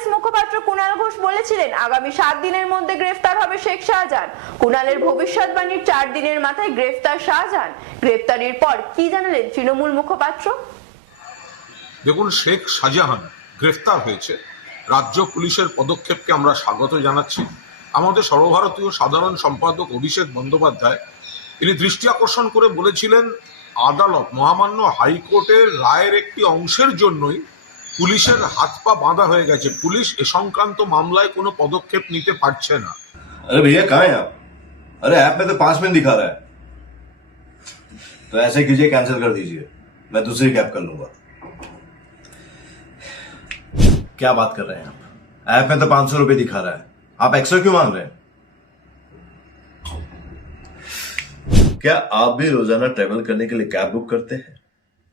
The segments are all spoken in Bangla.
পুলিশ মুখপাত্র কুণাল ঘোষ বলেছিলেন, আগামী সাত দিনের মধ্যে গ্রেফতার হবে শেখ শাহজাহান। কুণালের ভবিষ্যৎবাণীর চার দিনের মাথায় গ্রেফতার শাহজাহান। গ্রেফতারির পর কি জানালেন তৃণমূল মুখপাত্র? দেখুন, শেখ শাহজাহান গ্রেফতার হয়েছে। রাজ্য পুলিশের পদক্ষেপকে আমরা স্বাগত জানাচ্ছি। আমাদের সর্বভারতীয় সাধারণ সম্পাদক অভিষেক বন্দ্যোপাধ্যায়, তিনি দৃষ্টি আকর্ষণ করে বলেছিলেন, আদালত মহামান্য হাইকোর্টের রায়ের একটি অংশের জন্যই পুলিশের হাত পা বাঁধা হয়ে গেছে পুলিশ এ সংক্রান্ত মামলায় কোনো পদক্ষেপ নিতে পারছে না अरे भैया कहाँ हैं आप अरे ऐप में तो पांच मिनट दिखा रहा है तो ऐसे कीजिए कैंसिल कर दीजिए मैं दूसरी कैब कर लूंगा क्या बात कर रहे हैं आप ऐप में तो पांच सौ रुपये दिखा रहा है आप एक्स्ट्रा क्यों मांग रहे हैं क्या आप भी रोजाना ट्रेवल करने के लिए कैब बुक करते हैं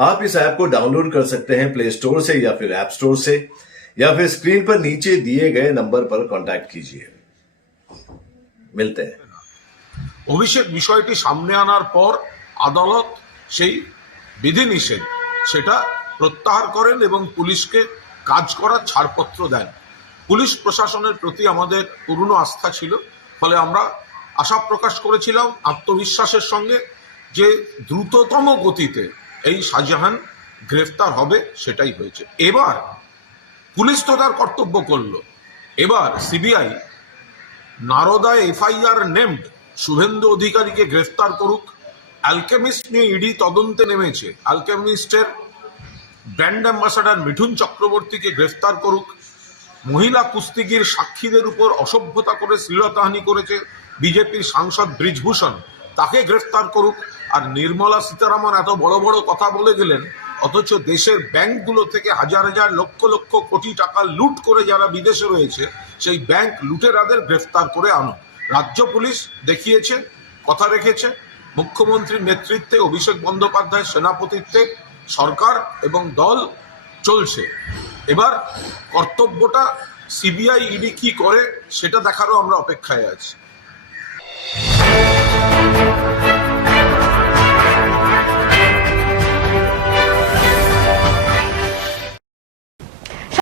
आप इस ऐप को डाउनलोड कर सकते हैं प्ले स्टोर से या फिर ऐप स्टोर से या फिर स्क्रीन पर नीचे दिए गए नंबर पर कांटेक्ट कीजिए मिलते हैं অভিষেক বিষয়টি সামনে আনার পর আদালত সেই বিধিনিষেধ সেটা প্রত্যাহার করেন এবং পুলিশকে কাজ করার ছাড়পত্র দেন পুলিশ প্রশাসনের প্রতি আমাদের পুরনো আস্থা ছিল ফলে আমরা আশা প্রকাশ করেছিলাম আত্মবিশ্বাসের সঙ্গে যে দ্রুততম গতিতে এই শাহজাহান গ্রেফতার হবে, সেটাই হয়েছে। এবার পুলিশ তো তার কর্তব্য করল। এবার CBI Narada FIR named, Suvendu অধিকারীকে গ্রেফতার করুক। অ্যালকেমিস্ট নিয়ে ইডি তদন্তে নেমেছে। অ্যালকেমিস্টের ব্র্যান্ড অ্যাম্বাসাডার মিঠুন চক্রবর্তীকে গ্রেফতার করুক। মহিলা কুস্তিগির সাক্ষীদের উপর অসভ্যতা করে শ্লীলতাহানি করেছে বিজেপির সাংসদ ব্রিজভূষণ। তাকে গ্রেফতার করুক। আর নির্মলা সীতারামন এত বড় বড় কথা বলে গেলেন অথচ দেশের ব্যাংকগুলো থেকে হাজার হাজার লক্ষ লক্ষ কোটি টাকা লুট করে যারা বিদেশে রয়েছে, সেই ব্যাংক লুটেরাদের গ্রেফতার করে আনো। রাজ্য পুলিশ দেখিয়েছে, কথা রেখেছে। মুখ্যমন্ত্রীর নেতৃত্বে অভিষেক বন্দ্যোপাধ্যায় সেনাপতিত্বে সরকার এবং দল চলছে। এবার কর্তব্যটা সিবিআই ইডি কি করে, সেটা দেখারও আমরা অপেক্ষায় আছি।